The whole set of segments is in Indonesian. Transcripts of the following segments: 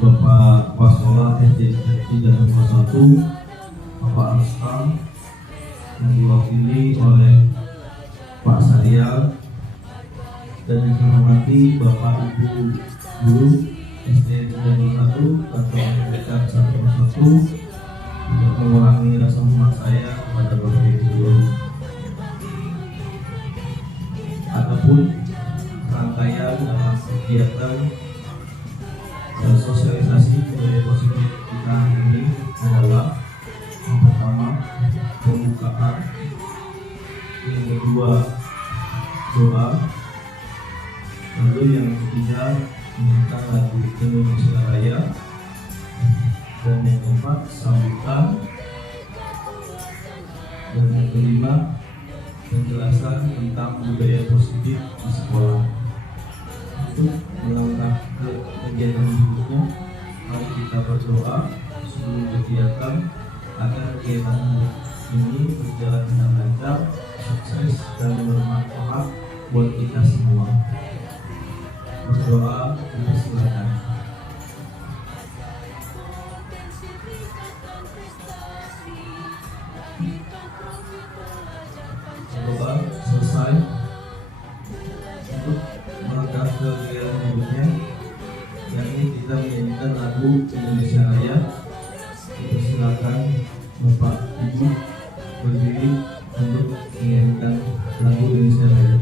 Bapak Wasola SD 301, Bapak Askam, yang diwakili oleh Pak Saryal, dan yang saya hormati Bapak Ibu Guru SD 301 atau MPK 101, untuk mengulangi rasa hormat saya kepada Bapak Ibu Guru. Adapun rangkaian dalam kegiatan dan sosialisasi budaya positif kita hari ini adalah yang pertama pembukaan, yang kedua doa, lalu yang ketiga menyanyikan lagu Indonesia Raya, dan yang keempat sambutan, dan yang kelima penjelasan tentang budaya positif di sekolah. Untuk melangkah ke kegiatan berikutnya, mari kita berdoa sebelum kegiatan agar kegiatan ini berjalan dengan lancar, sukses, dan bermanfaat buat kita semua. Berdoa, dipersilakan. Doa selesai. Untuk melangkah ke kegiatan berikutnya, yakni kita menyanyikan lagu Indonesia Raya. Dipersilakan Bapak Ibu berdiri untuk menyanyikan lagu Indonesia Raya.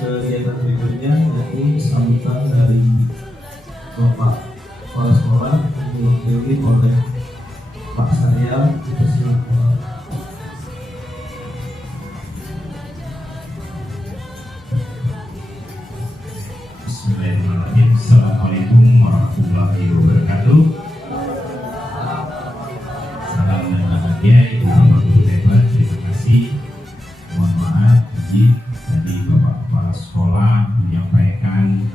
Kegiatan berikutnya yakni sambutan dari Bapak Kepala Sekolah yang diwakili oleh Pak Saryal. Dipersilakan. Bismillahirrahmanirrahim. Assalamualaikum warahmatullahi wabarakatuh. Salam dan bahagia Ibu Bapak Guru hebat. Terima kasih. Mohon maaf izin tadi Bapak Kepala Sekolah menyampaikan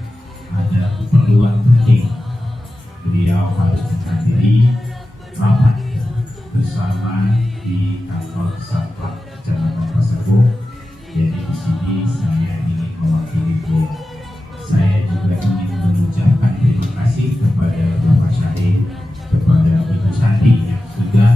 ada keperluan penting. Beliau harus menghadiri rapat bersama di kantor Satpam Kecamatan Pasarbo. Jadi di sini saya ingin mewakili beliau. Saya juga ingin mengucapkan terima kasih kepada Bapak Syahid, kepada Ibu Sati yang sudah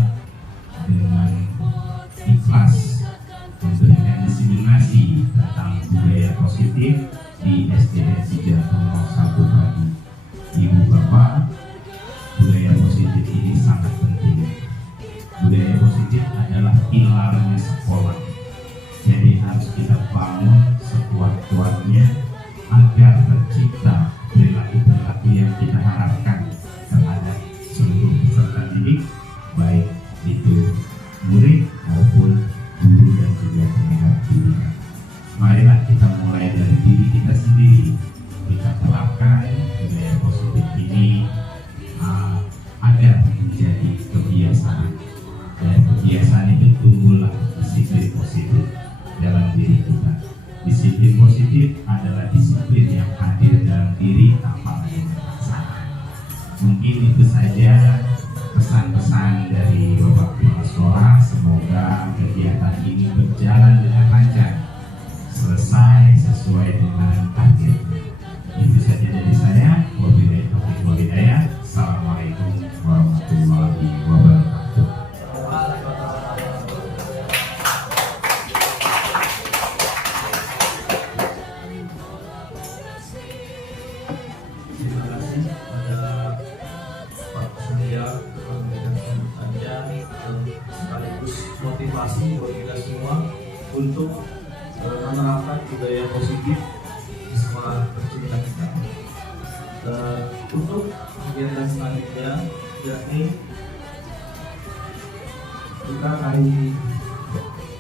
budaya positif adalah pilarnya sekolah. Jadi harus kita bangun sekuat-kuatnya agar tercipta perilaku-perilaku yang kita harapkan terhadap seluruh peserta didik, baik itu murid maupun guru dan juga tenaga pendidikan. Marilah kita mulai dari diri kita sendiri. Kita terapkan budaya positif ini agar menjadi kebiasaan. Dan kebiasaan itu tumbuhlah disiplin positif dalam diri kita. Disiplin positif adalah disiplin yang hadir dalam diri tanpa adanya paksaan. Mungkin itu saja pesan-pesan dari Bapak Kepala Sekolah. Semoga kegiatan ini berjalan dengan lancar, selesai sesuai dengan targetnya. Itu saja dari saya. Wabillahi taufiq wal hidayah. Assalamualaikum warahmatullahi wabarakatuh. Terima kasih pada Pak Sandia telah memberikan sambutannya sekaligus motivasi buat kita semua untuk menerapkan budaya positif di sekolah tercinta kita. Untuk kegiatan selanjutnya, yakni kita akan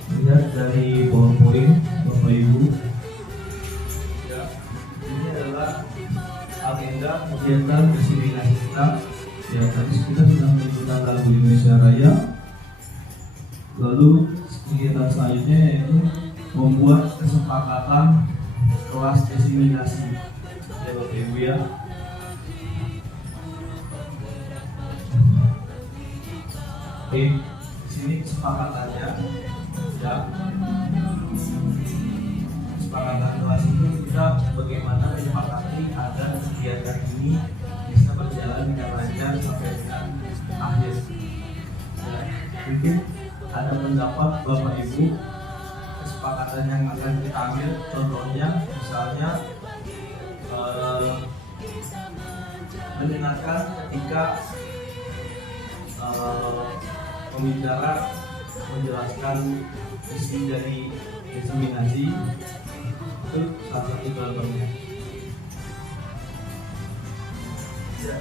lihat dari PowerPoint Bapak Ibu. Ya, ini adalah agenda kegiatan kesenian kita. Ya, tadi kita sudah mengikuti lagu Indonesia Raya. Lalu kegiatan selanjutnya yaitu membuat kesepakatan kelas diseminasi. Ya Bapak Ibu ya. Oke, di sini kesepakatannya ya. Kesepakatan kelas itu kita bagaimana menyepakati agar kegiatan ini bisa berjalan dengan lancar sampai dengan akhir. Ya, mungkin ada pendapat Bapak Ibu kesepakatan yang akan kita ambil, contohnya misalnya mendengarkan ketika pembicara menjelaskan isi dari diseminasi, itu salah satu contohnya. Ya,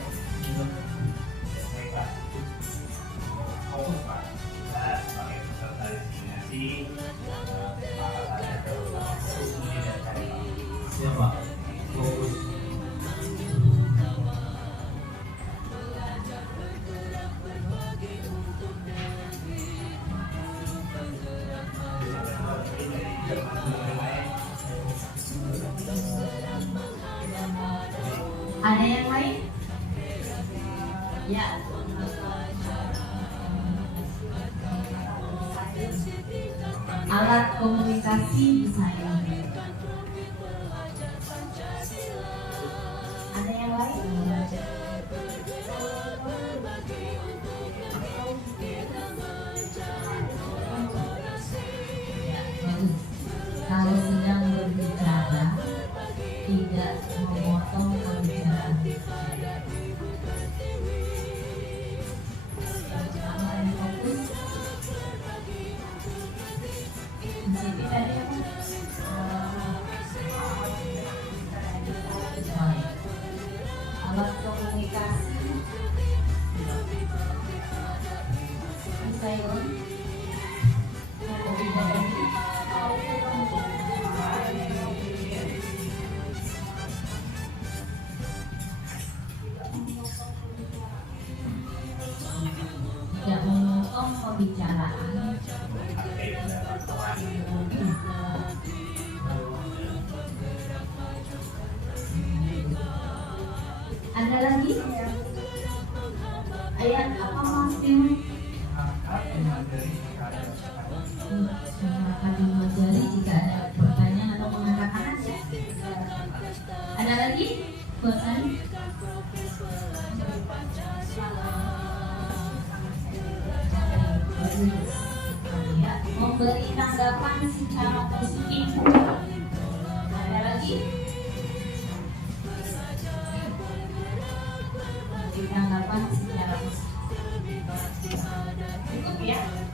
Fokus Pak, kita sebagai peserta diseminasi ada terutama fokus ini dan cari tahu. siapa? Fokus. Ada yang lain? Ya. Alat komunikasi saya. Ada yang lain? Ya, bagus. Kalau sedang berbicara, tidak memotong pembicaraan. Pertama yang fokus. Di sini tadi apa? Baik. Alat komunikasi. Silent. Tidak memotong pembicaraan. Ada lagi? Ayat apa Mas Tim? Mengangkat materi jika ada pertanyaan atau mengangkat tangan. Ada lagi? Buat Sani? Ya, memberi tanggapan secara positif. Ada lagi? Memberi tanggapan secara positif. Cukup ya?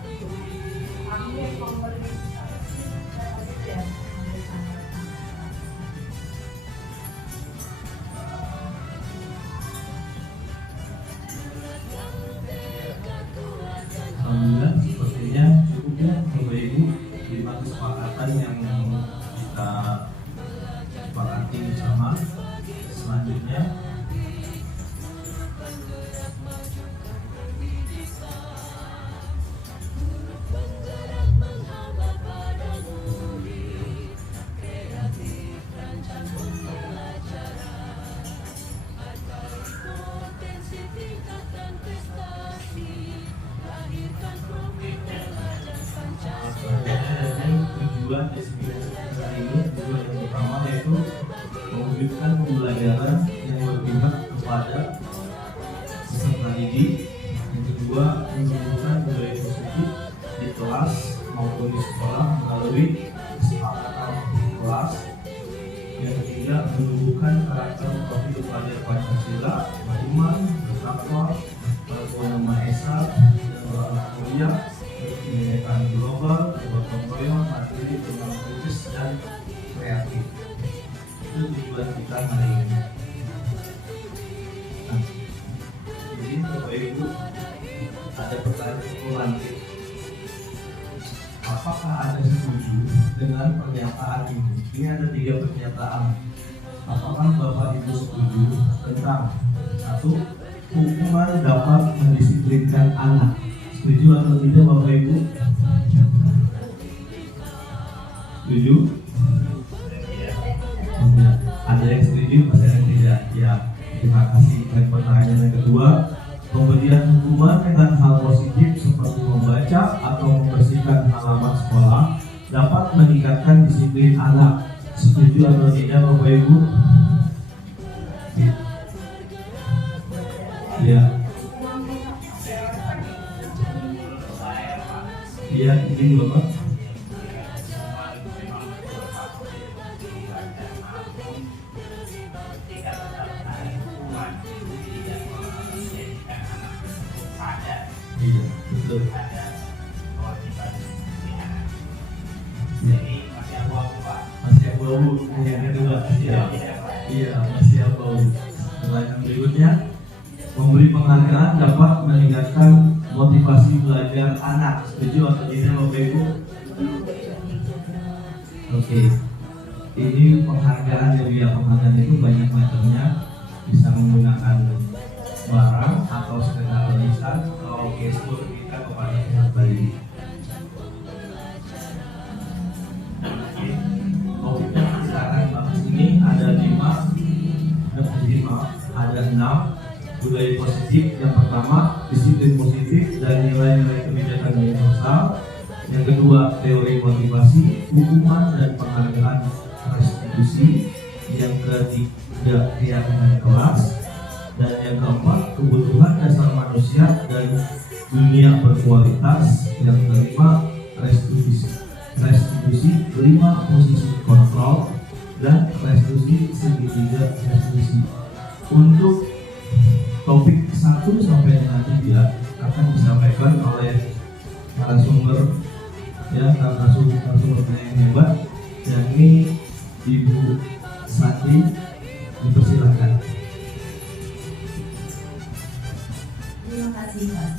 Alhamdulillah, sepertinya cukup ya Bapak Ibu 5 kesepakatan yang kita sepakati bersama. Selanjutnya tujuan yang pertama yaitu mewujudkan pembelajaran yang berpihak kepada peserta didik. Yang kedua, menumbuhkan budaya positif di kelas maupun di sekolah melalui kesepakatan kelas. Yang ketiga, menumbuhkan karakter profil pelajar Pancasila, beriman, bertakwa, bertakwa Maha Esa, dan berakhlak mulia, kebinekaan global, bergotong royong, mandiri, berpikir kritis, dan kreatif. Itu tujuan kita hari ini. Nah, jadi Bapak Ibu, ada pertanyaan ulangi. Apakah Anda setuju dengan pernyataan ini? Ini ada 3 pernyataan. Apakah Bapak Ibu setuju tentang 1. Hukuman dapat mendisiplinkan anak? Setuju atau tidak Bapak Ibu? Setuju? Ada yang setuju, ada yang tidak. Ya, terima kasih. Dan pertanyaan yang kedua, pemberian hukuman dengan hal positif seperti membaca atau membersihkan halaman sekolah dapat meningkatkan disiplin anak. Setuju atau tidak Bapak Ibu? Ya. Iya, ini Bapak. Iya, betul. Masih abu-abu. Yang kedua, iya, masih abu-abu. Pertanyaan berikutnya, memberi penghargaan dapat meningkatkan motivasi belajar anak. Setuju atau tidak Bapak Ibu? Oke. Ini penghargaan ya, penghargaan itu banyak macamnya. Bisa menggunakan barang atau sekedar tulisan atau gestur kita kepada peserta didik. Topiknya sekarang bahas ini ada 6 budaya positif. Yang pertama, disiplin positif dan nilai-nilai kebijakan universal. Yang kedua, teori motivasi, hukuman dan penghargaan restitusi. Yang ketiga, keyakinan kelas. Dan yang keempat, kebutuhan dasar manusia dan dunia berkualitas. Yang kelima, restitusi 5 posisi kontrol dan restitusi segitiga restitusi. Untuk topik 1 sampai dengan 3 akan disampaikan oleh narasumber yang hebat, yakni Ibu Sati. Dipersilakan. Terima kasih Pak.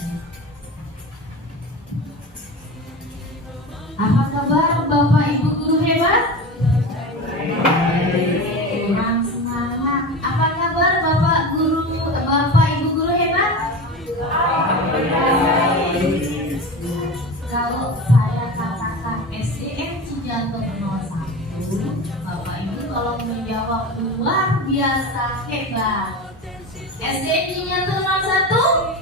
Apa kabar Bapak Ibu guru hebat? Kurang semangat. Apa kabar Bapak Ibu guru hebat? Kalau saya katakan SDN Cijantung 01, Bapak Ibu tolong menjawab luar biasa hebat. SDN Cijantung 01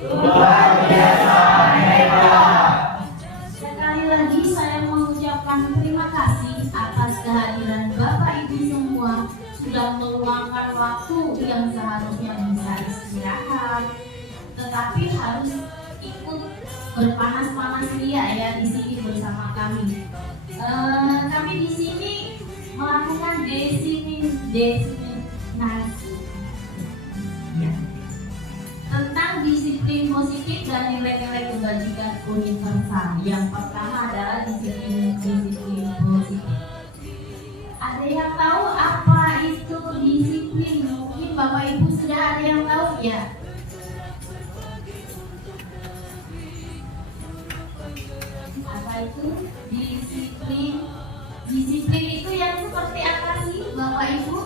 luar biasa hebat. Sekali lagi saya mengucapkan terima kasih atas kehadiran Bapak Ibu semua, sudah meluangkan waktu yang seharusnya bisa istirahat, tetapi harus ikut berpanas-panas ria ya di sini bersama kami. Kami di sini melakukan desiminasi ya, tentang disiplin positif dan nilai-nilai kebajikan universal. Yang pertama adalah disiplin itu disiplin. Disiplin itu yang seperti apa sih Bapak Ibu?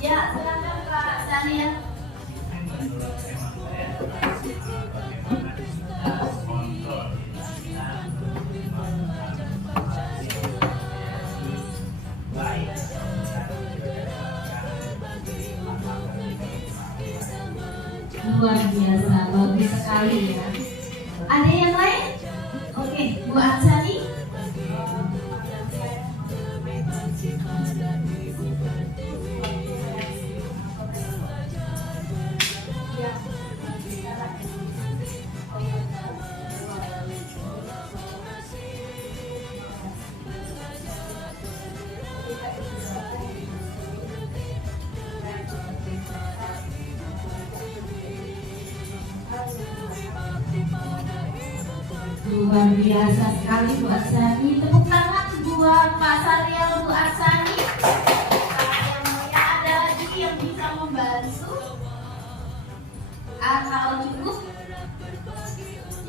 Ya, silakan Pak Salia. Luar biasa, bagus sekali ya. Ada yang lain? Oke, Bu Aksani. Luar biasa sekali Bu Aksani. Tepuk tangan buat Pak Sariel, Bu Aksani. Yang mulia, ada lagi yang bisa membantu atau cukup?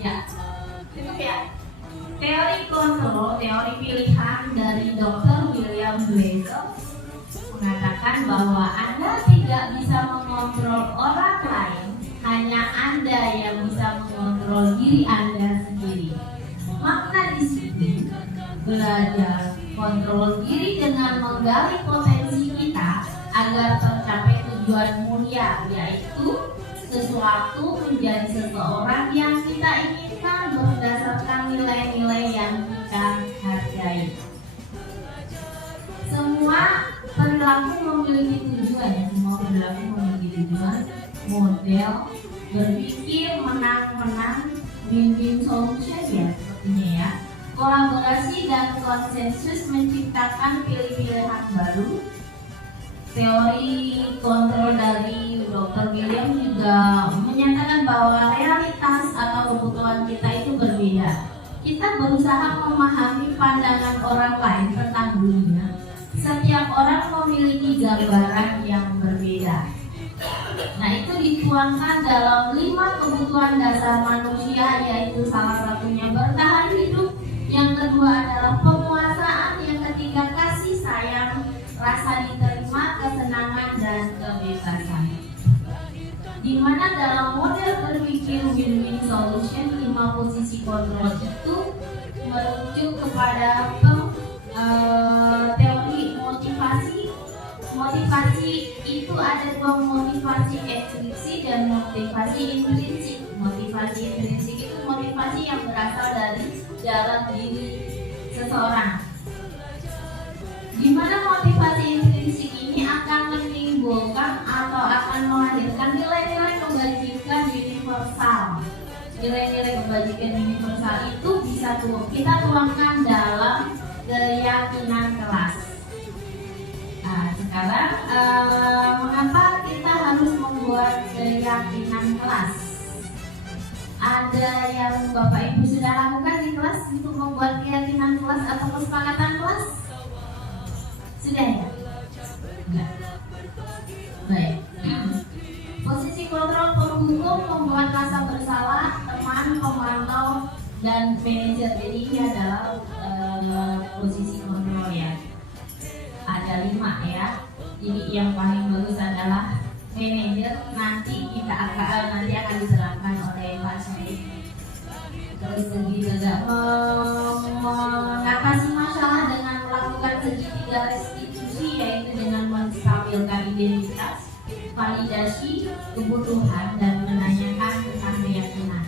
Ya, cukup ya. Teori kontrol, teori pilihan dari Dr. William Blazer mengatakan bahwa Anda tidak bisa mengontrol orang lain, hanya Anda yang bisa mengontrol diri Anda sendiri. Makna disiplin, belajar kontrol diri dengan menggali potensi kita agar tercapai tujuan mulia, yaitu sesuatu menjadi seseorang yang kita inginkan berdasarkan nilai-nilai yang kita hargai. Semua perilaku memiliki tujuan ya, semua perilaku memiliki tujuan. Model berpikir menang-menang, win-win solution ya sepertinya ya. Kolaborasi dan konsensus menciptakan pilihan baru. Teori kontrol dari Dr. William juga menyatakan bahwa realitas atau kebutuhan kita itu berbeda. Kita berusaha memahami pandangan orang lain tentang dunia. Setiap orang memiliki gambaran yang berbeda. Nah, itu dituangkan dalam 5 kebutuhan dasar manusia, yaitu salah satunya bertahan hidup, yang kedua adalah penguasaan, yang ketiga kasih sayang, rasa diterima, kesenangan, dan kebebasan. Di mana dalam model berpikir win-win solution, 5 posisi kontrol itu merujuk kepada teori motivasi. Motivasi itu ada 2, motivasi ekstrinsik dan motivasi intrinsik. Motivasi intrinsik itu motivasi yang berasal dari dalam diri seseorang. Di mana motivasi intrinsik ini akan menimbulkan atau akan menghadirkan nilai-nilai kebajikan universal. Nilai-nilai kebajikan universal itu bisa kita tuangkan dalam keyakinan kelas. Nah, sekarang mengapa kita harus membuat keyakinan kelas? Ada yang Bapak Ibu sudah lakukan di kelas untuk membuat keyakinan kelas atau kesepakatan kelas? Sudah ya? Enggak. Baik. Posisi kontrol penghukum, membuat rasa bersalah, teman, pemantau, dan manajer. Jadi ini adalah posisi kontrol ya. Ada 5 ya. Jadi yang paling bagus adalah manajer. Nanti akan diterangkan oleh Pak Syarif. Terus segi juga mengatasi masalah dengan melakukan segitiga restitusi, yaitu dengan menstabilkan identitas, validasi kebutuhan, dan menanyakan tentang keyakinan.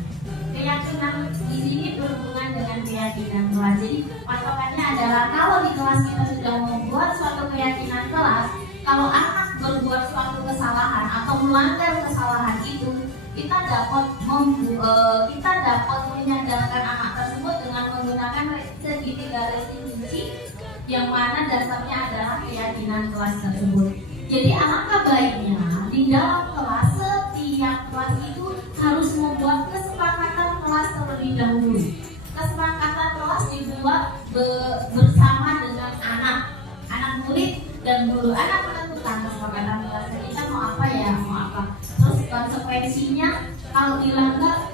Keyakinan di sini berhubungan dengan keyakinan kelas. Jadi patokannya adalah kalau di kelas kita sudah membuat suatu keyakinan kelas, kalau anak berbuat suatu kesalahan atau melanggar kesalahan itu, kita dapat menyadarkan anak tersebut dengan menggunakan segitiga restitusi, yang mana dasarnya adalah keyakinan kelas tersebut. Jadi alangkah baiknya di dalam kelas, setiap kelas itu harus membuat kesepakatan kelas terlebih dahulu. Kesepakatan kelas dibuat bersama dengan anak murid dan guru. Anak menentukan kesepakatan kelas kita mau apa ya, mau apa. Terus konsekuensinya kalau dilanggar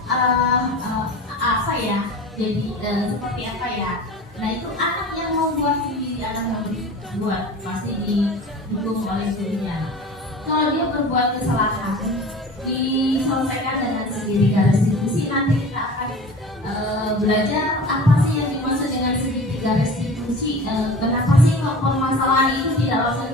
jadi seperti apa ya? Nah itu anak yang mau buat sendiri, anak yang buat pasti didukung oleh gurunya. Kalau dia berbuat kesalahan, diselesaikan dengan sendiri garis diskusi. Nanti kita akan belajar apa sih yang dimaksud dengan segitiga restitusi. Kenapa sih kok permasalahan itu tidak langsung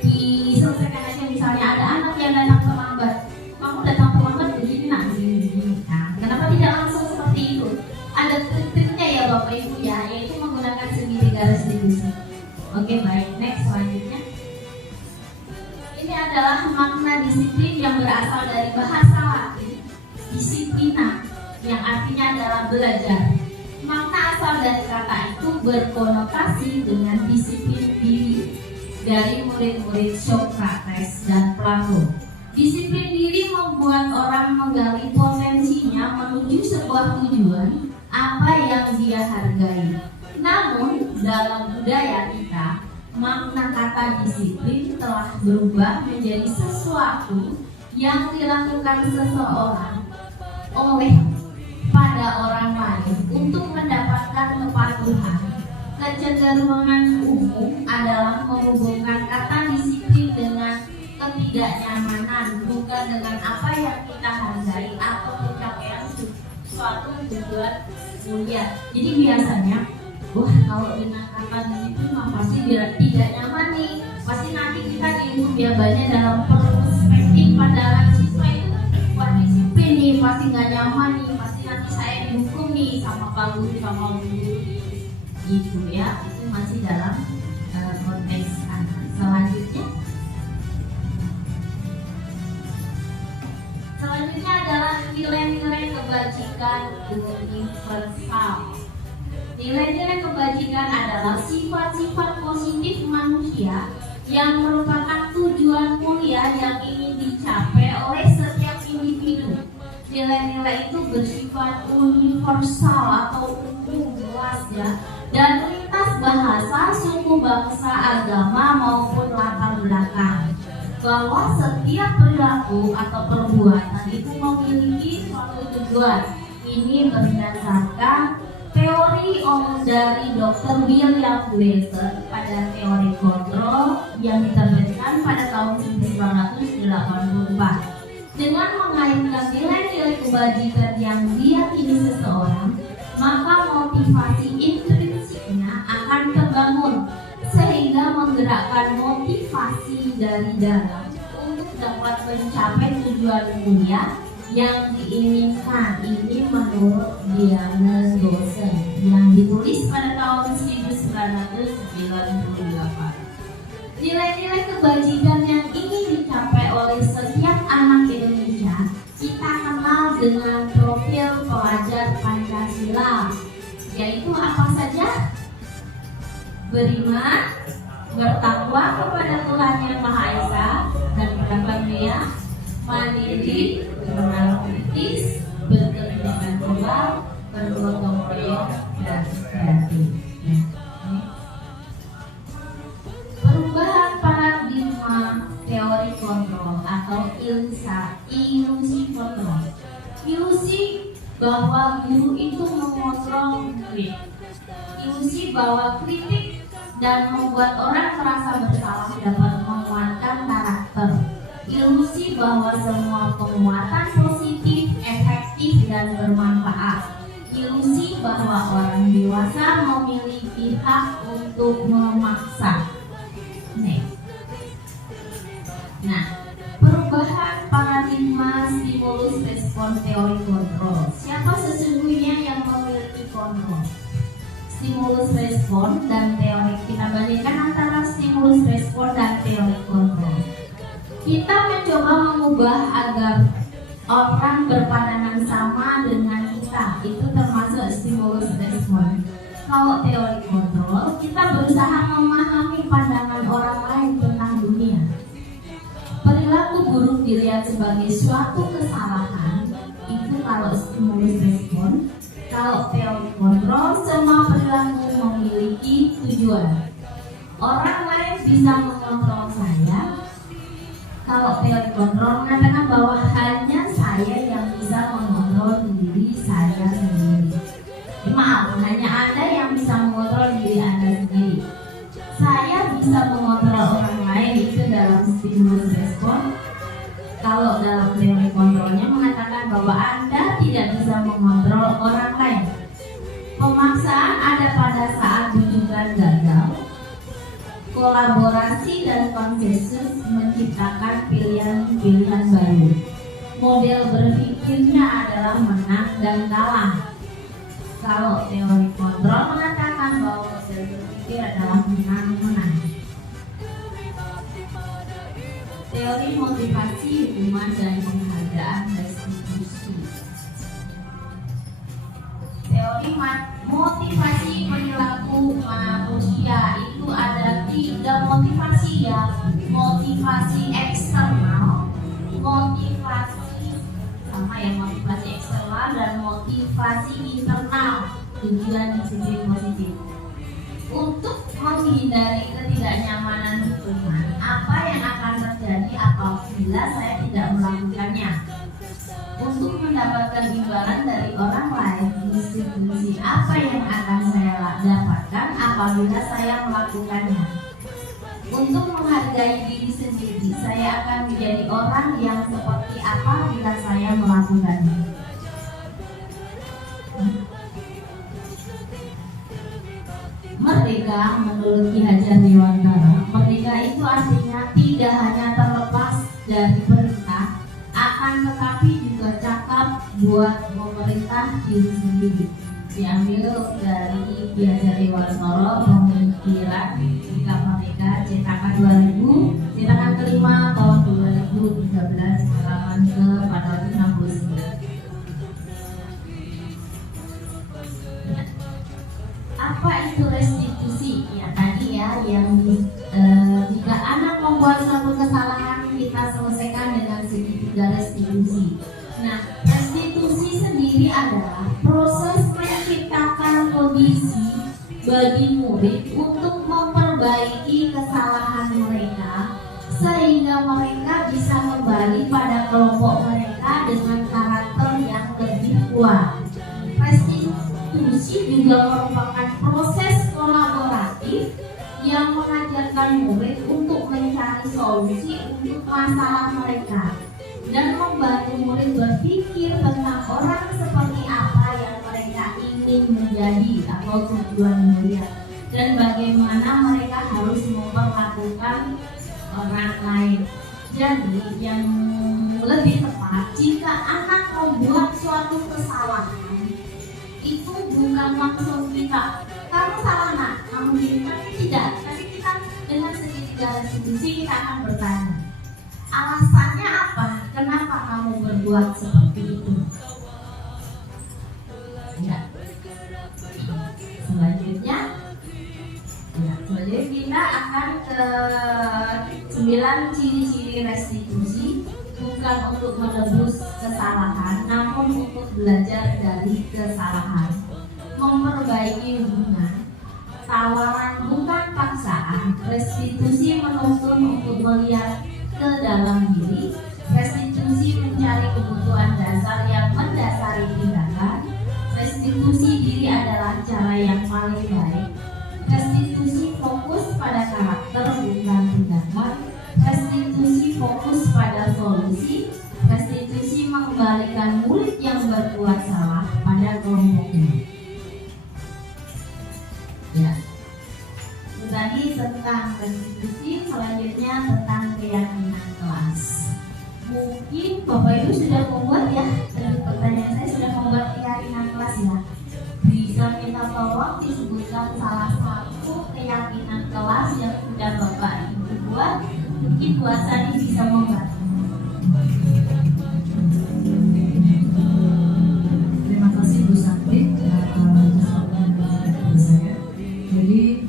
diselesaikan aja? Misalnya ada anak yang datang terlambat, kamu datang terlambat begini nak begini. Nah, kenapa tidak langsung seperti itu? Ada trik-triknya ya Bapak Ibu ya, yaitu menggunakan segitiga restitusi. Oke baik, next selanjutnya. Ini adalah makna disiplin yang berasal dari bahasa Latin disiplina, yang artinya adalah belajar. Makna asal dari kata itu berkonotasi dengan disiplin diri dari murid-murid Socrates dan Plato. Disiplin diri membuat orang menggali potensinya menuju sebuah tujuan apa yang dia hargai. Namun dalam budaya kita, makna kata disiplin telah berubah menjadi sesuatu yang dilakukan seseorang oleh pada orang lain untuk mendapatkan kepatuhan. Kecenderungan umum adalah menghubungkan kata disiplin dengan ketidaknyamanan, bukan dengan apa yang kita hargai atau pencapaian suatu tujuan mulia. Jadi biasanya, wah kalau dengan kata disiplin pasti tidak nyaman nih. Pasti nanti kita dihukum ya banyak dalam perspektif pandangan siswa itu. Wah disiplin nih, pasti nggak nyaman nih. Pasti nanti saya dihukum nih sama Pak Guru, sama guru. Gitu ya, itu masih dalam konteks anak. Selanjutnya adalah nilai-nilai kebajikan universal. Nilai-nilai kebajikan adalah sifat-sifat positif manusia yang merupakan tujuan mulia yang ingin dicapai oleh setiap individu. Nilai-nilai itu bersifat universal atau umum, luas ya, dan lintas bahasa, suku, bangsa, agama maupun latar belakang. Bahwa setiap perilaku atau perbuatan itu memiliki suatu tujuan. Ini berdasarkan teori dari Dr. William Glasser pada teori kontrol yang diterbitkan pada tahun 1984. Dengan mengaitkan nilai-nilai kebajikan yang diyakini seseorang, maka motivasi intrinsiknya akan terbangun sehingga menggerakkan motivasi dari dalam untuk dapat mencapai tujuan mulia yang diinginkan. Ini menurut Diane Dawson yang ditulis pada tahun 1998. Nilai-nilai kebajikan yang ingin dicapai oleh setiap anak Indonesia kita kenal dengan profil pelajar Pancasila, yaitu apa saja? Beriman, bertakwa kepada Tuhan Yang Maha Esa dan beragam mulia, mandiri, bermenang kritis, berkepentingan global, bergotong royong, dan kreatif. Perubahan paradigma teori kontrol atau ilusi kontrol. Ilusi bahwa guru itu mengontrol murid. Ilusi bahwa kritik dan membuat orang merasa bersalah dapat menguatkan karakter. Ilusi bahwa semua penguatan positif, efektif, dan bermanfaat. Ilusi bahwa orang dewasa memiliki hak untuk memaksa. Nah, perubahan paradigma stimulus respon teori kontrol. Siapa sesungguhnya yang memiliki kontrol? Stimulus respon dan teori. Kita bandingkan antara stimulus respon dan teori kontrol. Kita mencoba mengubah agar orang berpandangan sama dengan kita. Itu termasuk stimulus respon. Kalau teori kontrol, kita berusaha memahami pandangan orang lain tentang dunia. Perilaku buruk dilihat sebagai suatu kesalahan. Itu kalau stimulus respon. Kalau teori kontrol, semua perilaku memiliki tujuan. Orang lain bisa mengontrol saya. Kalau teori kontrol mengatakan bahwa hanya saya yang bisa mengontrol diri saya sendiri. tidak bisa mengontrol orang lain. Pemaksaan ada pada saat rujukan gagal. Kolaborasi dan konsensus menciptakan pilihan-pilihan baru. Model berpikirnya adalah menang dan kalah. Kalau teori kontrol mengatakan bahwa model berpikir adalah menang-menang. Teori motivasi, hukuman, dan penghargaan restitusi. Teori motivasi perilaku manusia itu ada 3 motivasi ya. Motivasi eksternal, motivasi eksternal dan motivasi internal, tujuan disiplin positif. Untuk menghindari ketidaknyamanan hukuman, apa yang akan terjadi apabila saya tidak melakukannya? Untuk mendapatkan imbalan dari orang lain, institusi apa yang akan saya dapatkan apabila saya melakukannya? Untuk menghargai diri sendiri, saya akan menjadi orang yang seperti apa bila saya melakukannya. Merdeka menurut Ki Hajar Dewantara, merdeka itu artinya tidak hanya terlepas dari perintah, akan tetapi juga cakap buat memerintah diri sendiri. Diambil dari Ki Hajar Dewantara, Pemikiran Sikap Merdeka, cetakan 2000, cetakan kelima tahun 2013, halaman ke-469. Apa itu restitusi? Ya tadi ya, yang jika anak membuat suatu kesalahan kita selesaikan dengan segitiga restitusi. Nah, restitusi sendiri adalah proses menciptakan kondisi bagi murid untuk memperbaiki kesalahan mereka sehingga mereka bisa kembali pada kelompok mereka dengan karakter yang lebih kuat. Restitusi juga merupakan proses kolaboratif yang mengajarkan murid untuk mencari solusi untuk masalah mereka dan membantu murid berpikir tentang orang seperti apa yang mereka ingin menjadi atau tujuan mulia dan bagaimana mereka harus memperlakukan orang lain. Jadi yang lebih tepat, jika anak membuat suatu kesalahan, itu bukan langsung kita kamu salah nak, kamu gini, tapi tidak. Tapi kita dengan segitiga restitusi kita akan bertanya, alasannya apa? Kenapa kamu berbuat seperti itu? Ya. Selanjutnya kita akan ke 9 ciri-ciri restitusi, bukan untuk menebus kesalahan, namun untuk belajar dari kesalahan. Memperbaiki hubungan, tawaran bukan paksaan. Restitusi menuntun untuk melihat ke dalam diri. Restitusi mencari kebutuhan dasar yang mendasari tindakan. Restitusi diri adalah cara yang paling baik. Restitusi fokus pada karakter bukan tindakan. Restitusi fokus pada solusi. Restitusi mengembalikan murid yang berbuat salah pada kelompoknya. Ya, itu tadi tentang restitusi. Selanjutnya tentang keyakinan kelas. Mungkin Bapak Ibu sudah membuat ya, dari pertanyaan saya sudah membuat keyakinan kelas ya. Bisa minta tolong disebutkan salah satu keyakinan kelas yang sudah Bapak Ibu buat. Mungkin Bu Asani bisa membantu. Terima kasih Bu Santri. Jadi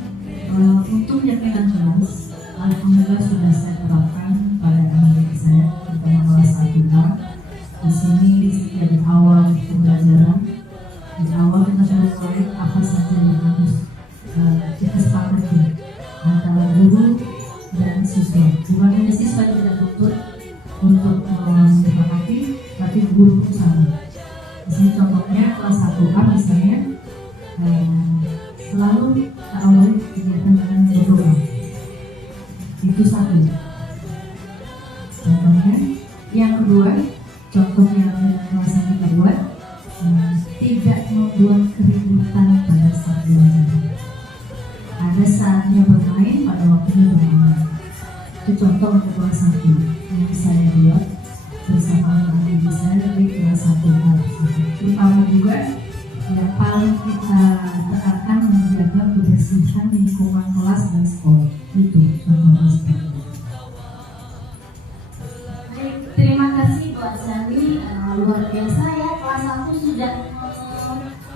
untuk keyakinan kelas, alhamdulillah sudah saya terapkan pada anak saya terutama kelas 1A. Di sini setiap awal pembelajaran, di awal kita mulai apa saja yang harus kita sepakati antara guru dan siswa. Bukan hanya siswa yang tidak tuntut untuk sepakati, tapi guru pun sama. Di sini contohnya kelas 1A misalnya. Selalu kita awali kegiatan dengan berdoa. Itu satu contohnya. Yang kedua, contoh yang biasa kita buat, membuat keributan pada saat belajar. Ada saatnya bermain, pada waktunya bermain. Itu contoh untuk kelas 1 yang saya buat bersama adik saya di kelas 1. Terutama juga yang paling kita tekankan menjaga kebersihan lingkungan kelas dan sekolah. Itu contohnya seperti itu. Baik, terima kasih Buat Sally. Luar biasa ya, kelas 1 sudah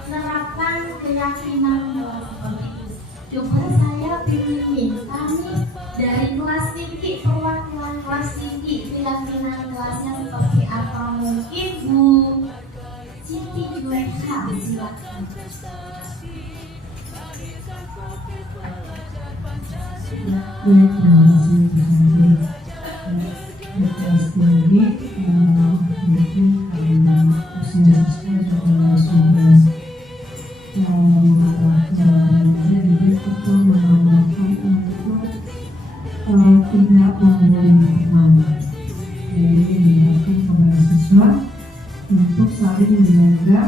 menerapkan keyakinan seperti itu. Coba saya ingin minta nih dari kelas tinggi, perwakilan kelas tinggi, keyakinan kelasnya seperti apa? Mungkin Bu Siti Juleha, silakan. Terima kasih kelas tinggi, mungkin karena usia saya juga sudah jadi kita menambahkan untuk tidak memberi nama. Jadi mengingatkan kepada siswa untuk saling menjaga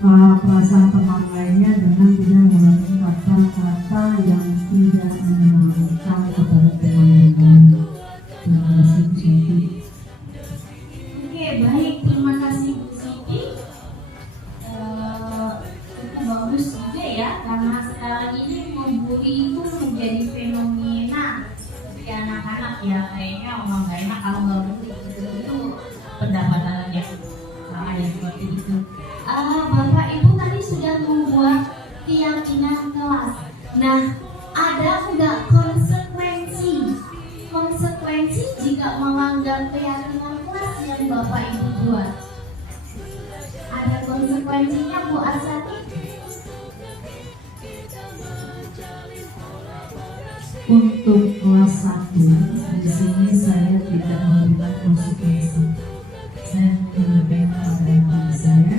perasaan teman lainnya dengan tidak menggunakan kata-kata yang tidak menyenangkan kepada teman yang lain. Terima kasih Bu Siti. Oke, baik, terima kasih Bu Siti. Itu bagus juga ya, karena sekarang ini membuli itu menjadi fenomena di anak-anak ya. Kayaknya orang gak enak kalau nggak bully, itu pendapatan aja seperti itu. Bapak Ibu tadi sudah membuat keyakinan kelas. Nah, ada nggak konsekuensi jika melanggar keyakinan kelas yang Bapak Ibu buat? Ada konsekuensinya Bu Arsati? Untuk kelas 1 di sini saya tidak memberikan konsekuensi. Saya memberikan kepada saya,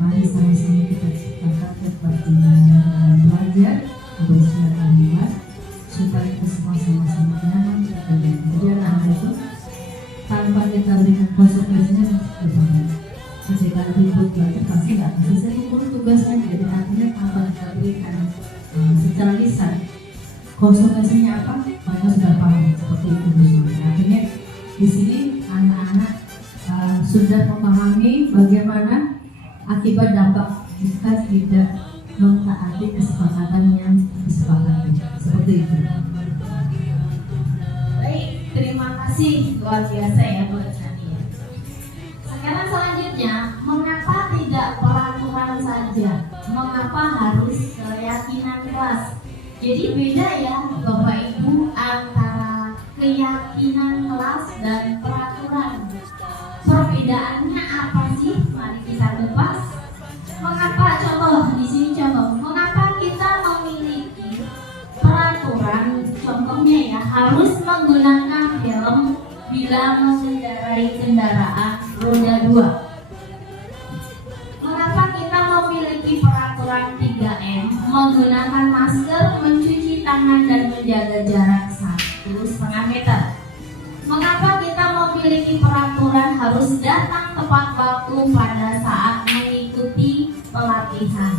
mari sama-sama kita ciptakan kepentingan belajar, kebersihan kalimat, supaya kita semua sama-sama nyaman. Kemudian ada itu tanpa kita berikan konsekuensinya berbeda. Ketika ribut belajar pasti nggak bisa selesai tugasnya. Jadi artinya tanpa kita berikan secara lisan konsekuensinya apa, mereka sudah paham seperti itu. Artinya di sini anak-anak sudah memahami bagaimana akibat dampak jika tidak mentaati kesepakatan yang disepakati. Seperti itu. Baik, terima kasih, luar biasa ya Bu Arsati. Sekarang selanjutnya, mengapa tidak peraturan saja? Mengapa harus keyakinan kelas? Jadi beda ya Bapak Ibu antara keyakinan kelas dan peraturan. Perbedaannya apa sih? Mari kita kupas. Mengapa, contoh di sini contoh, mengapa kita memiliki peraturan? Contohnya ya, harus menggunakan helm bila mengendarai kendaraan roda 2. Mengapa kita memiliki peraturan 3M, menggunakan masker, mencuci tangan dan menjaga jarak 1,5 meter? Mengapa kita memiliki peraturan harus datang tepat waktu pada saat mengikuti pelatihan?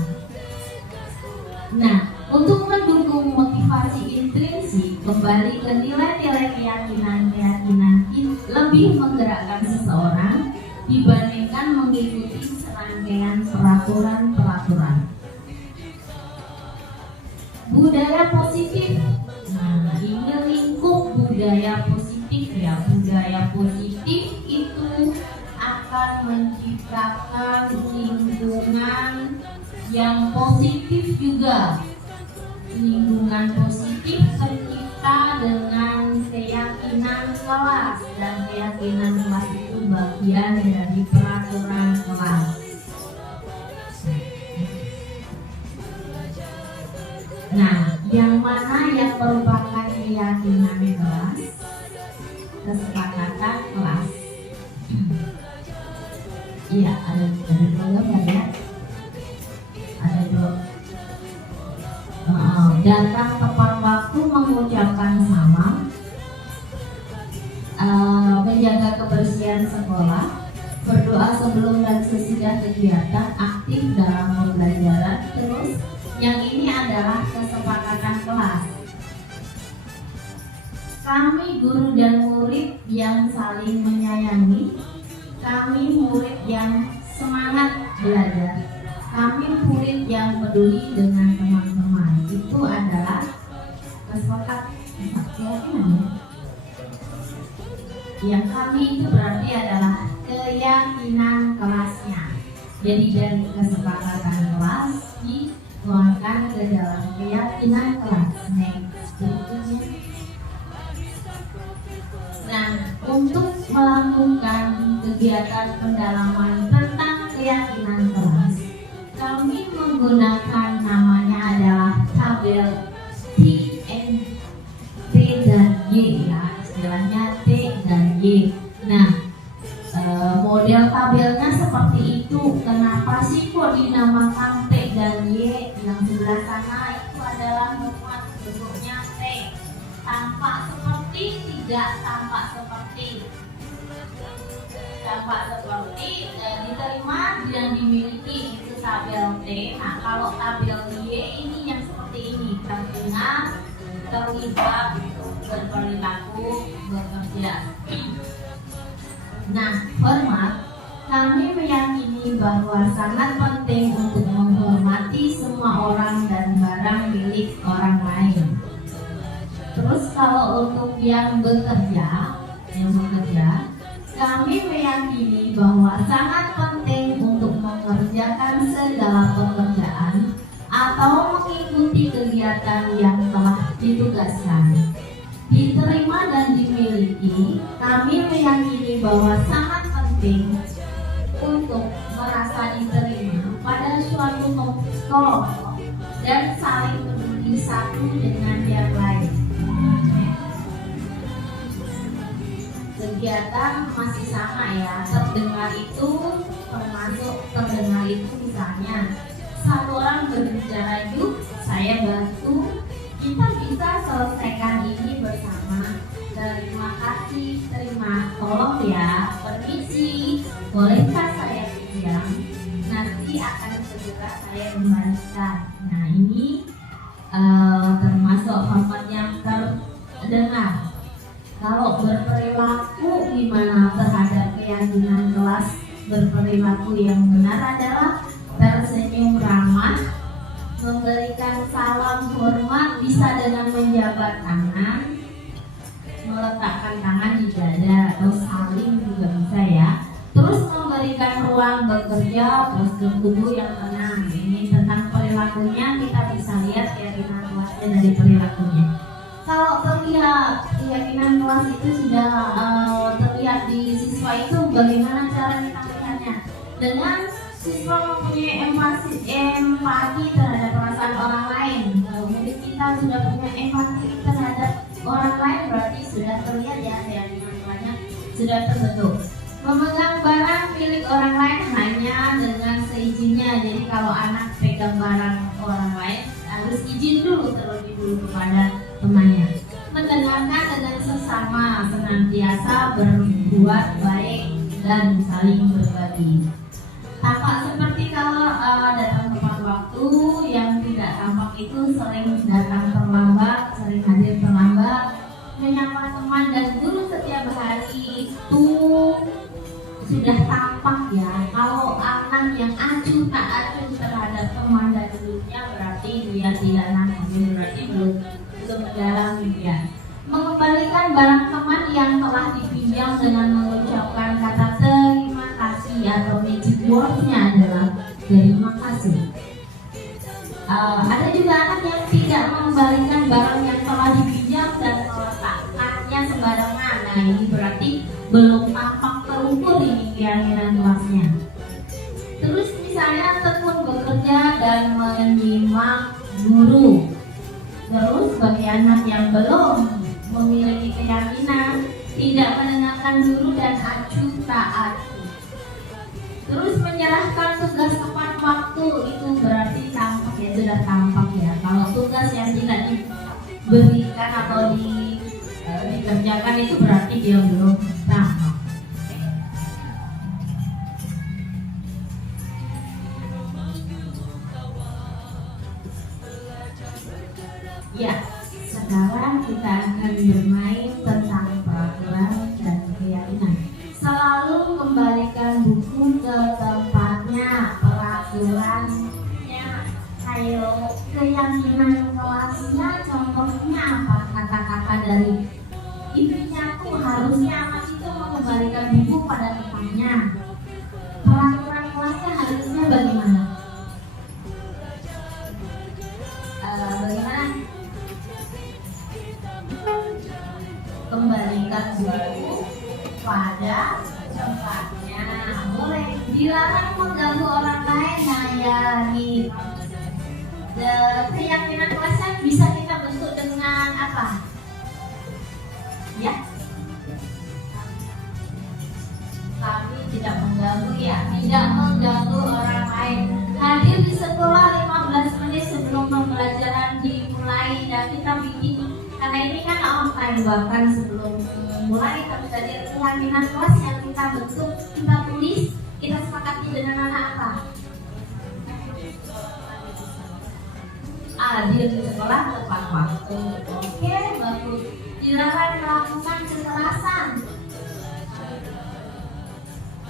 Nah, untuk mendukung motivasi intrinsik, kembali ke nilai-nilai keyakinan lebih menggerakkan seseorang dibandingkan mengikuti serangkaian peraturan-peraturan. Budaya positif. Nah, ini lingkup budaya positif ya. Budaya positif itu akan menciptakan lingkungan yang positif juga. Lingkungan positif tercipta dengan keyakinan kelas, dan keyakinan kelas itu bagian dari peraturan kelas. Nah, yang mana yang merupakan keyakinan kelas? Kesepakatan kelas. Iya, ada program ya. Ada program. Datang tepat waktu, mengucapkan salam, menjaga kebersihan sekolah, berdoa sebelum dan sesudah kegiatan, aktif dalam belajar Yang ini adalah kesepakatan kelas. Kami guru dan murid yang saling menyayangi, kami murid yang semangat belajar, kami murid yang peduli dengan teman-teman. Itu adalah kesepakatan keyakinan. Yang kami itu berarti adalah keyakinan kelasnya. Jadi dari kesepakatan kelas dituangkan ke dalam keyakinan kelas. Next, berikutnya. Nah, untuk melakukan kegiatan pendalaman tentang keyakinan kelas, kami menggunakan namanya adalah tabel T dan Y ya, istilahnya T dan Y. Nah, model tabelnya seperti itu. Kenapa sih kok dinamakan T dan Y? Yang sebelah sana itu adalah muat bentuknya T, tampak seperti, tidak tampak seperti, diterima dan dimiliki, itu tabel T. Nah, kalau tabel Y ini yang seperti ini, terdengar, terlibat, berperilaku, bekerja. Nah, hormat, kami meyakini bahwa sangat penting untuk menghormati semua orang dan barang milik orang lain. Terus kalau untuk yang bekerja, kami meyakini bahwa sangat penting untuk mengerjakan segala pekerjaan atau mengikuti kegiatan yang telah ditugaskan, diterima dan dimiliki. Kami meyakini bahwa sangat penting untuk merasa diterima pada suatu kelompok dan saling peduli satu dengan yang lain. Kegiatan masih sama ya, terdengar itu termasuk terdengar itu misalnya satu orang berbicara, yuk saya bantu, kita bisa selesaikan ini bersama. Terima kasih, tolong ya, permisi, bolehkah saya pinjam? Nanti akan segera saya kembalikan. Nah, ini termasuk hormat yang terdengar. Kalau berperilaku gimana terhadap keyakinan kelas, berperilaku yang benar adalah tersenyum ramah, memberikan salam hormat, bisa dengan menjabat tangan, meletakkan tangan di dada atau saling juga bisa ya. Terus memberikan ruang bekerja, postur tubuh yang tenang. Ini tentang perilakunya, kita bisa lihat keyakinan kelasnya dari perilakunya. Kalau terlihat keyakinan kelas itu sudah terlihat di siswa itu, bagaimana cara kita melihatnya? Dengan siswa mempunyai empati terhadap perasaan orang lain. Kalau murid kita sudah punya empati terhadap orang lain, berarti sudah terlihat ya keyakinan kelasnya sudah terbentuk. Memegang barang milik orang lain hanya dengan seizinnya. Jadi kalau anak pegang barang orang lain harus izin dulu terlebih dulu kepada temannya. Mendengarkan dengan sesama, senantiasa berbuat baik dan saling berbagi. Tampak seperti kalau datang tepat waktu, yang tidak tampak itu sering datang terlambat, sering hadir terlambat, menyapa teman dan guru setiap hari itu sudah tampak ya. Kalau anak yang acuh tak acuh terhadap teman dan gurunya, berarti dia tidak nangis, berarti belum mendalami ya. Mengembalikan barang teman yang telah dipinjam dengan mengucapkan kata terima kasih atau magic word-nya adalah terima kasih. Ada juga anak yang tidak mengembalikan barang yang telah dipinjam dan meletakkannya sembarangan. Nah, ini berarti belum tampak terukur ini keyakinan kelasnya. Terus misalnya tekun bekerja dan menyimak guru. Terus bagi anak yang belum memiliki keyakinan, tidak mendengarkan guru dan acuh tak acuh. Terus menyerahkan tugas tepat waktu, itu berarti tampak ya, sudah tampak ya. Kalau tugas yang tidak diberikan atau dikerjakan itu berarti dia belum tampak. Ya, sekarang kita akan bermain tentang peraturan dan keyakinan. Selalu kembalikan buku ke tempatnya. Peraturannya, ayo, keyakinan kelasnya, contohnya apa? Kata-kata dari intinya tuh harusnya anak itu mengembalikan buku pada tempatnya. Peraturan kelasnya harusnya bagaimana? Bagaimana? Kembalikan buku pada tempatnya. Boleh. Dilarang mengganggu orang lain. Nah ya, nih keyakinan kelasnya bisa kita bentuk dengan apa? Ya, kami tidak mengganggu, ya, tidak mengganggu orang lain. Hadir di sekolah 15 menit sebelum pembelajaran dimulai, dan kita bikin, karena ini kan online, bahkan sebelum mulai terjadi keyakinan kelas yang kita bentuk, kita tulis, kita sepakati dengan anak apa? Hadir di sekolah tepat waktu. Oke, bagus. Dilarang melakukan kekerasan.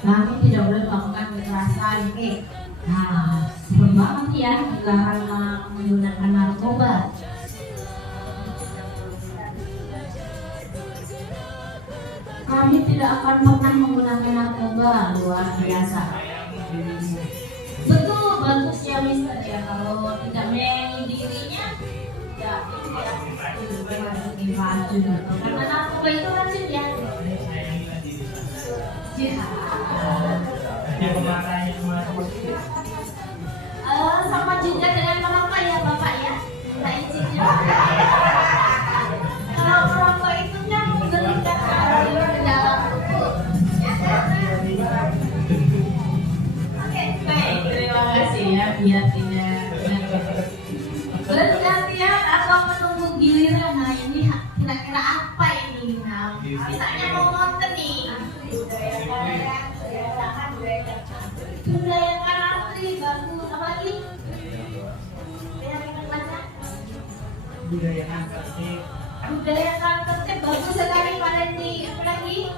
Kami tidak boleh melakukan kekerasan. Oke. Nah, sebelum banget ya, dilarang menggunakan narkoba. Kami tidak akan pernah menggunakan narkoba. Luar biasa. Betul, bagus ya Mister ya. Kalau tidak menyayangi dirinya, ya itu ya racun. Karena narkoba itu racun ya. Sama juga dengan merokok ya Bapak ya. Minta izin ya. Kalau merokok itu kan memberikan racun ke dalam tubuh. Oke, baik, terima kasih ya, biar tidak bergantian atau menunggu giliran. Nah ini kira-kira apa ini? Nah, misalnya mau nonton nih. Budayakan asli, bagus. Apa lagi? Budayakan tertib, bagus sekali Pak Randy. Apa lagi?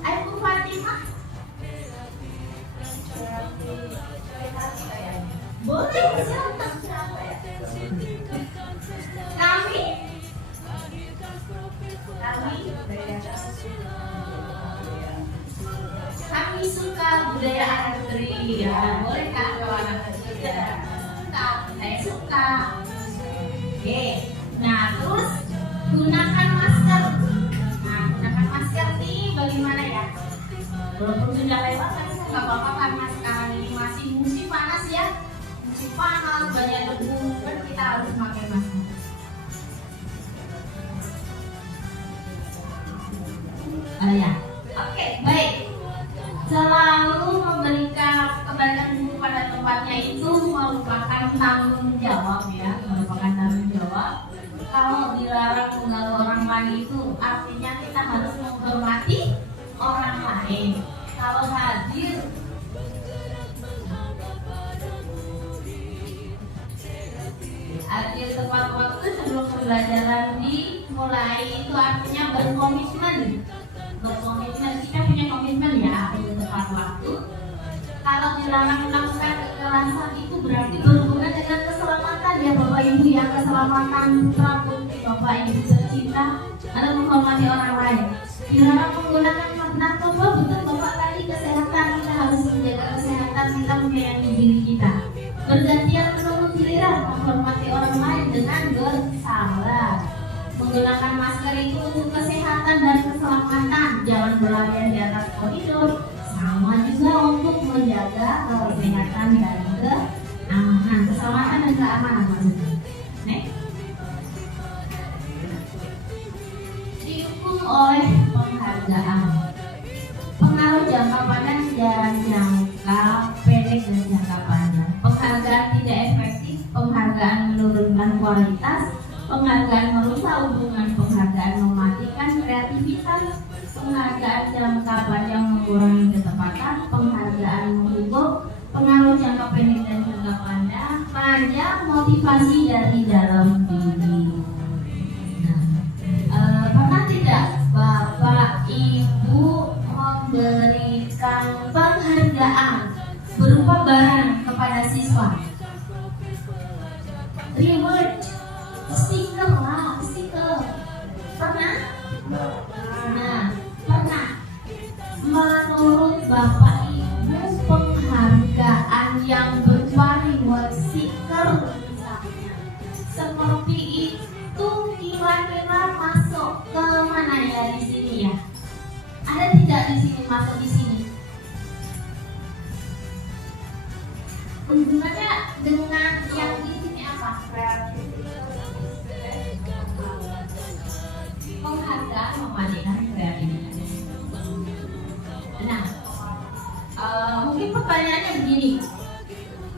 Ibu Fatimah. Boleh, silakan. Kami suka budaya antri, ya boleh kan kalau anak kecil ya suka, saya suka. Oke, nah terus gunakan masker. Nah gunakan masker nih bagaimana ya? Walaupun sudah lewat tapi nggak apa-apa karena sekarang ini masih musim panas ya, musim panas banyak debu kan kita harus pakai masker. Ya, oke, baik. Selalu kembalikan buku pada tempatnya itu merupakan tanggung jawab ya, merupakan tanggung jawab. Kalau dilarang mengganggu orang lain itu artinya kita harus menghormati orang lain. Kalau hadir tepat waktu sebelum pembelajaran dimulai itu artinya berkomitmen. Kita punya komitmen ya untuk tepat waktu. Kalau dilarang melakukan kekerasan itu berarti berhubungan dengan keselamatan ya Bapak Ibu ya, keselamatan pramuka Bapak Ibu tercinta atau menghormati orang lain. Dilarang menggunakan narkoba, betul Bapak tadi, kesehatan, kita harus menjaga kesehatan, kita menyayangi diri kita. Bergantian menunggu giliran, menghormati orang lain dengan bersabar. Menggunakan masker itu untuk kesehatan dan keselamatan, jangan berlarian di atas koridor. Sama juga untuk menjaga kesehatan dan keamanan, keselamatan dan keamanan maksudnya. Dihukum oleh penghargaan. Pengaruh jangka panjang dan jangka pendek dan jangka panjang. Penghargaan tidak efektif, penghargaan menurunkan kualitas. Penghargaan merusak hubungan, penghargaan mematikan kreativitas, penghargaan jangka panjang mengurangi ketepatan, penghargaan menghibur, pengaruh jangka pendek dan jangka panjang motivasi dari dalam diri. reward, stiker lah, stiker. Pernah? Nah, pernah. Menurut Bapak Ibu, penghargaan yang berupa reward stiker misalnya seperti itu kira-kira masuk ke mana ya di sini ya? Ada tidak di sini masuk di sini? Hubungannya dengan yang di sini apa? Penghargaan memandikan kreativitas. Nah, mungkin pertanyaannya begini.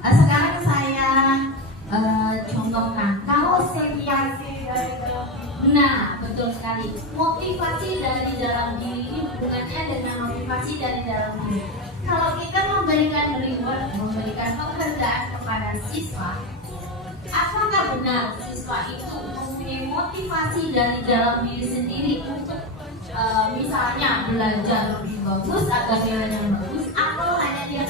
Sekarang saya contohkan, kalau setiap betul sekali. Motivasi dari dalam diri ini hubungannya dengan motivasi dari dalam diri. Kalau kita memberikan reward, memberikan penghargaan kepada siswa, apakah benar siswa itu mempunyai motivasi dari dalam diri sendiri untuk misalnya belajar lebih bagus agar nilainya bagus, atau hanya dia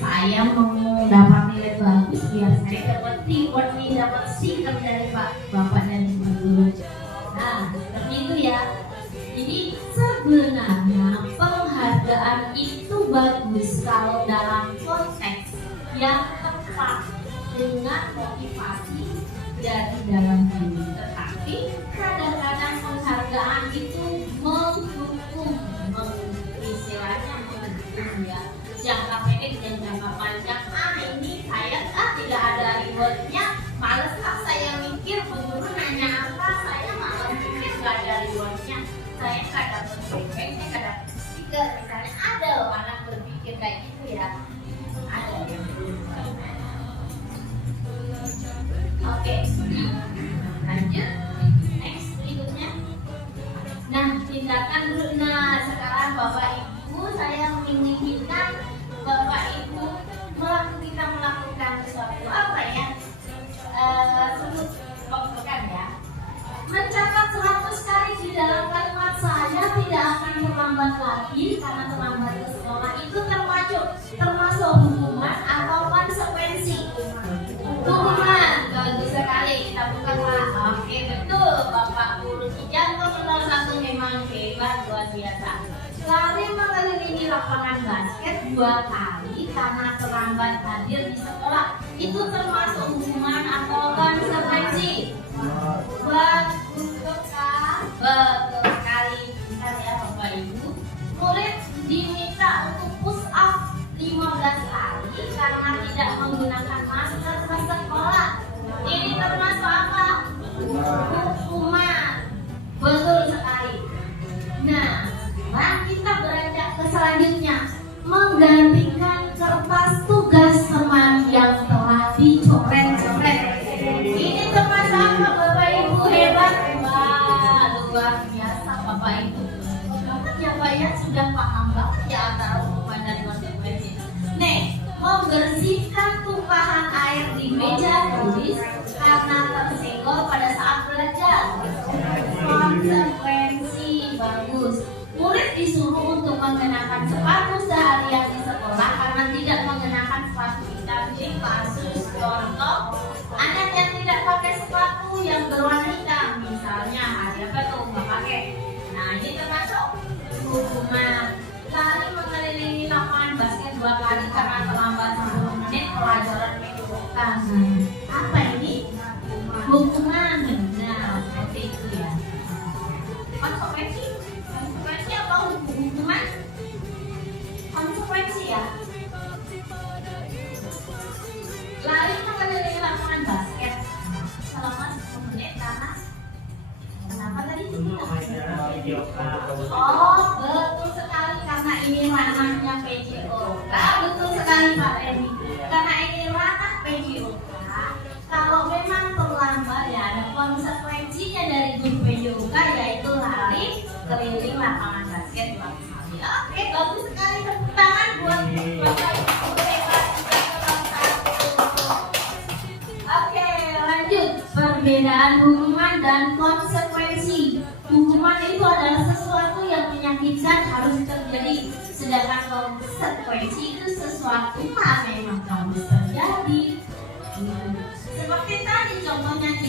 saya mau dapat nilai bagus biar saya dapat reward nih, dapat stiker dari bapak dan ibu guru. Nah, seperti itu ya. Jadi sebenarnya penghargaan itu bagus kalau dalam konteks yang tepat dengan motivasi dari dalam diri. Tetapi kadang-kadang penghargaan itu menghukum, istilahnya menghukum ya. Jangka pendek dan jangka panjang. Ini saya tidak ada rewardnya, males saya mikir guru nanya apa, saya malah mikir gak ada rewardnya. Saya gak dapat feedback, saya gak dapat stiker. Misalnya ada loh anak berpikir kayak gitu ya. Ada. Oke, lanjut. Next berikutnya. Nah, tindakan dulu. Nah, sekarang Bapak Ibu, saya menginginkan Bapak Ibu melakukan sesuatu apa ya? Sebut pokoknya ya. Mencatat 100 kali di dalam kalimat saya tidak akan terlambat lagi karena terlambat ke sekolah itu termasuk hukuman atau konsekuensi. Hukuman, bagus sekali, kita bukanlah. Oke, betul, Bapak Guru Jantung 01 memang hebat, luar biasa. Lari mengelilingi lapangan basket 2 kali karena terlambat hadir di sekolah, itu termasuk hukuman atau konsekuensi? Bagus sekali, betul sekali. Bentar ya Bapak Ibu. Murid diminta untuk push up 15 kali karena tidak menggunakan masker ke sekolah. Ini termasuk apa? Hukuman. Betul sekali. Nah, kita beranjak ke selanjutnya, menggantikan kertas tugas teman yang telah dicoret-coret. Ini termasuk apa Bapak Ibu? Hebat. Wah, luar biasa Bapak Ibu. Ya Pak ya, sudah paham banget ya antara hukuman dan konsekuensi. Nih, membersihkan tumpahan air di meja tulis karena tersenggol pada saat belajar. Konsekuensi, bagus. Murid disuruh untuk mengenakan sepatu seharian di sekolah karena tidak mengenakan sepatu hitam. Jadi kasus contoh anak yang tidak pakai sepatu yang berwarna hitam, misalnya ada apa tuh nggak pakai. Nah, ini termasuk hukuman. Lari mengelilingi lapangan basket 2 kali karena terlambat 10 menit pelajaran minggu depan. Apa ini? Hukuman. Nah, seperti itu ya. Konsekuensi apa hukuman? Konsekuensi ya. Lari mengelilingi lapangan basket selama 10 menit karena kenapa tadi? Oh, betul sekali karena ini ranahnya PJOK. Betul sekali Pak Edi. Karena ini ranah PJOK. Kalau memang terlambat ya ada konsekuensinya dari guru PJOK, yaitu lari keliling lapangan basket 2 kali. Oke, bagus sekali, tepuk tangan buat Bapak Ibu hebat. Oke, lanjut. Perbedaan hukuman dan konsekuensi. Hukuman itu adalah sesuatu yang menyakitkan harus terjadi, sedangkan konsekuensi itu sesuatu yang memang harus terjadi. Seperti tadi contoh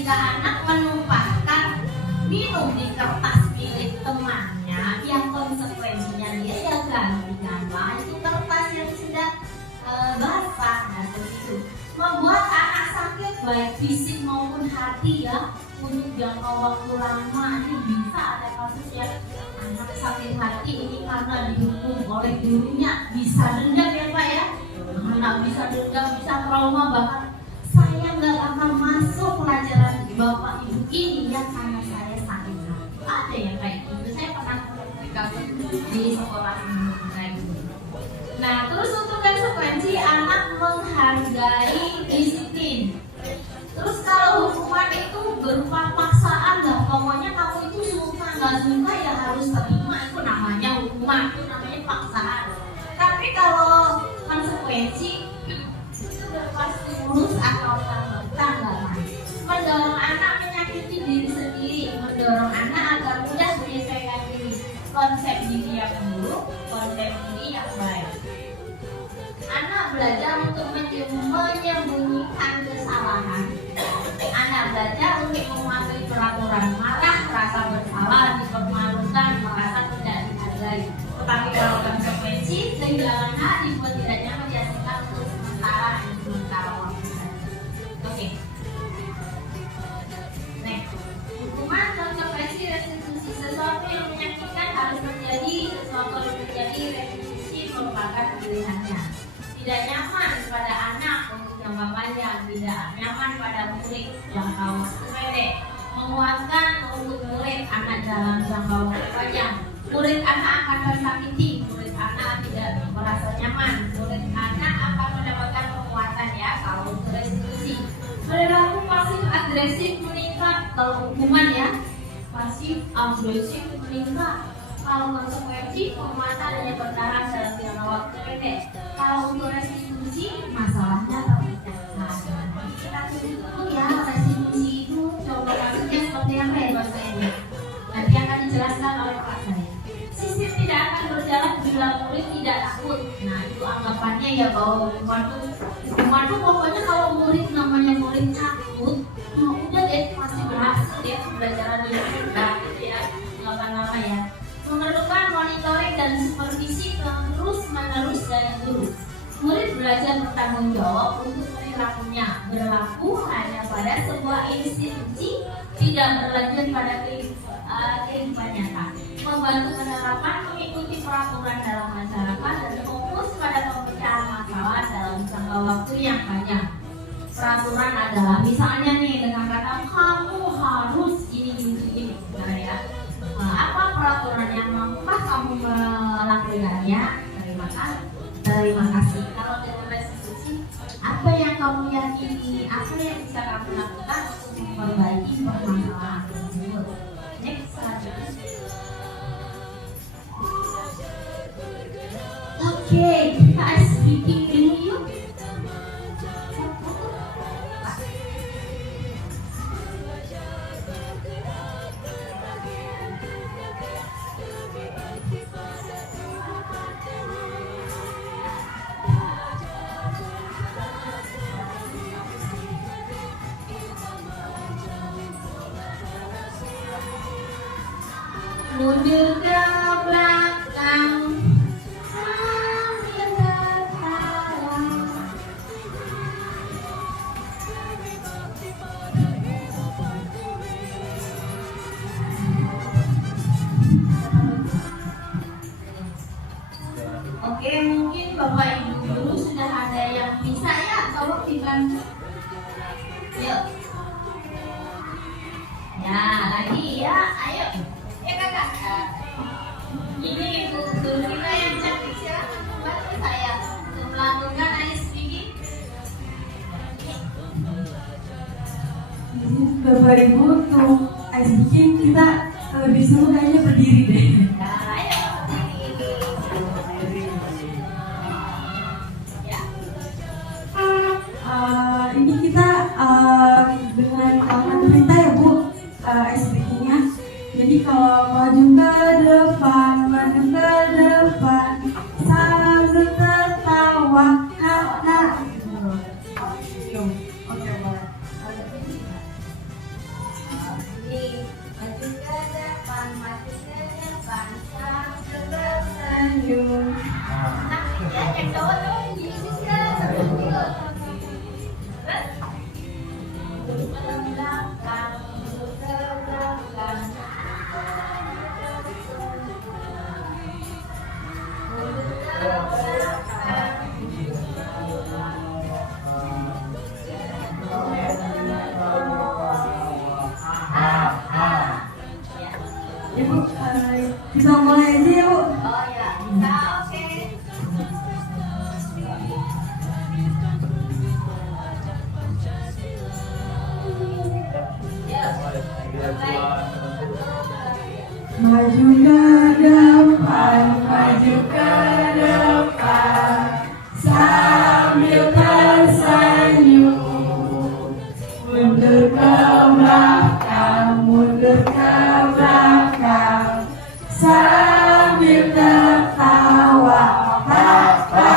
jika anak menumpahkan minum di kertas milik temannya, yang konsekuensinya dia ya gantikanlah itu kertas yang sudah basah. Nah, seperti itu membuat anak sakit baik fisik maupun hati ya untuk jangka waktu lama. Ini bisa ada kasus ya anak sakit hati ini karena dihukum oleh gurunya, bisa dendam ya Pak ya, anak bisa dendam, bisa trauma, bahkan saya nggak akan masuk pelajaran bapak ibu ini ya karena saya sakit hati. Ada yang kayak gitu, saya pernah di sekolah ini kayak gitu. Nah, terus untuk konsekuensi anak menghargai disiplin. Terus kalau hukuman itu berupa paksaan, nggak, pokoknya kamu itu suka nggak suka ya harus terima, itu namanya hukuman, itu namanya paksaan. Tapi kalau konsekuensi itu berupa stimulus atau tanggapan, mendorong anak menyakiti diri sendiri, mendorong anak agar mudah menyesuaikan diri, konsep diri yang buruk, konsep diri yang baik. Anak belajar untuk menyembunyikan kesalahan. Anak belajar untuk mematuhi peraturan, marah, merasa bersalah, dipermalukan, merasa tidak dihargai. Tetapi kalau konsekuensi, kehilangan hak, dibuat tidak nyaman, dihasilkan untuk sementara waktu saja. Oke. Next. Hukuman, konsekuensi, restitusi. Sesuatu yang menyakitkan harus menjadi, sesuatu yang menjadi restitusi merupakan pilihannya. Tidak nyaman pada anak untuk jangka panjang, tidak nyaman pada murid jangka waktu pendek. Menguatkan untuk murid anak dalam jangka waktu panjang. Murid anak akan tersakiti, murid anak tidak merasa nyaman, murid anak akan mendapatkan penguatan ya kalau untuk restitusi. Perilaku pasif agresif meningkat kalau hukuman ya, pasif agresif meningkat. Kalau konsekuensi penguatan hanya bertahan dalam jangka waktu pendek. Kalau untuk restitusi masalahnya terpecahkan. Nah, kita dulu ya restitusi itu coba maksudnya seperti apa ya bahasa ini. Nanti akan dijelaskan oleh Pak saya. Sistem tidak akan berjalan bila murid tidak takut. Nah itu anggapannya ya bahwa hukuman itu pokoknya kalau murid namanya murid takut, nah udah deh pasti berhasil dia pembelajaran di mudah ya lama-lama ya. Memerlukan monitoring dan supervisi terus-menerus dari guru. Murid belajar bertanggung jawab untuk perilakunya, berlaku hanya pada sebuah institusi, tidak berlanjut pada kehidupan nyata. Membantu penerapan, mengikuti peraturan dalam masyarakat, dan fokus pada pemecahan masalah dalam jangka waktu yang panjang. Peraturan adalah misalnya nih dengan kata kamu harus ini, nah ya. Apa peraturan yang mampukah kamu melakukannya? Terima kasih. Kalau dengan restitusi, apa yang kamu yakini, apa yang bisa kamu lakukan untuk memperbaiki permasalahan tersebut? Next slide. Oke, kita speaking dulu yuk. Mundur ke belakang sambil tertawa. Oke, mungkin Bapak Ibu dulu sudah ada yang bisa ya, tolong dibantu. Yuk. Ya, lagi ya, ayo. Ya kakak, ini guru kita yang cantik silakan membantu saya untuk melakukan ice speaking. Bapak Ibu untuk ice speaking kita lebih seru kayaknya berdiri deh. Nah, ayo ya. Ini kita dengan kawan berita ya Bu, ice speakingnya. Jadi kalau maju ke depan sambil tertawa, Oke, boleh. Kita mulai aja ya, Bu. Oh ya, bisa, oke. Maju ke depan, maju ke depan, sambil tersenyum. Mundur ke belakang, mundur ke belakang, sambil tertawa. Ha-ha.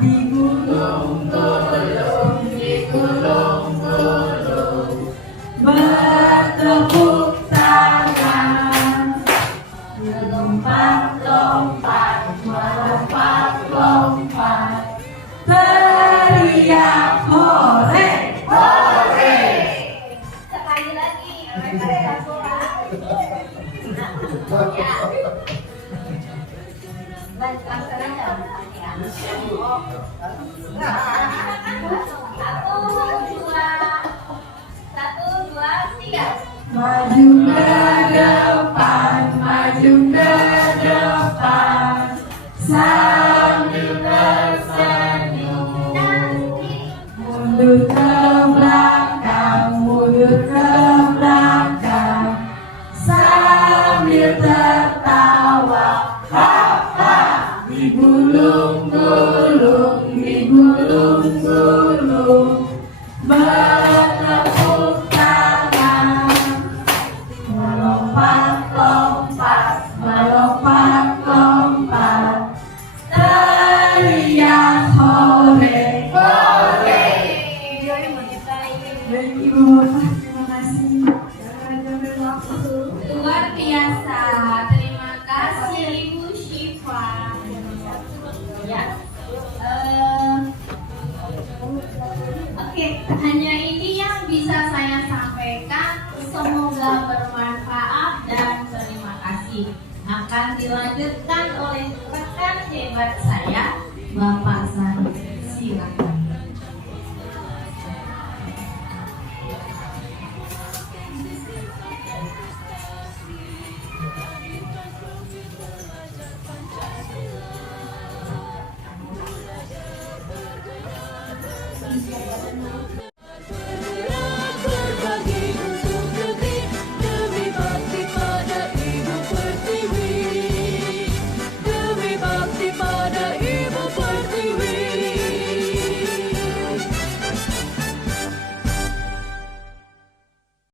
Di gulung-gulung, di gulung-gulung, bertepuk tangan. Lompat-lompat, melompat-lompat, teriak hore, hore. Sekali lagi, mereka suara. Ya. Baik, langsung aja. Ya. Satu, dua, tiga. Maju ke depan, maju ke depan, sambil tersenyum. Mundur ke belakang, mundur ke belakang, sambil tertawa. Ha-ha. Di gulung-gulung, di gulung-gulung, bertepuk tangan. Melompat-lompat, melompat-lompat, teriak hore, hore. Baik Ibu Bapak, terima kasih. Jangan waktu. Luar biasa. Terima kasih Ibu Syifa. Ya. Oke, hanya ini yang bisa saya sampaikan. Semoga bermanfaat dan terima kasih. Akan dilanjutkan oleh rekan hebat saya, Bapak Sandi.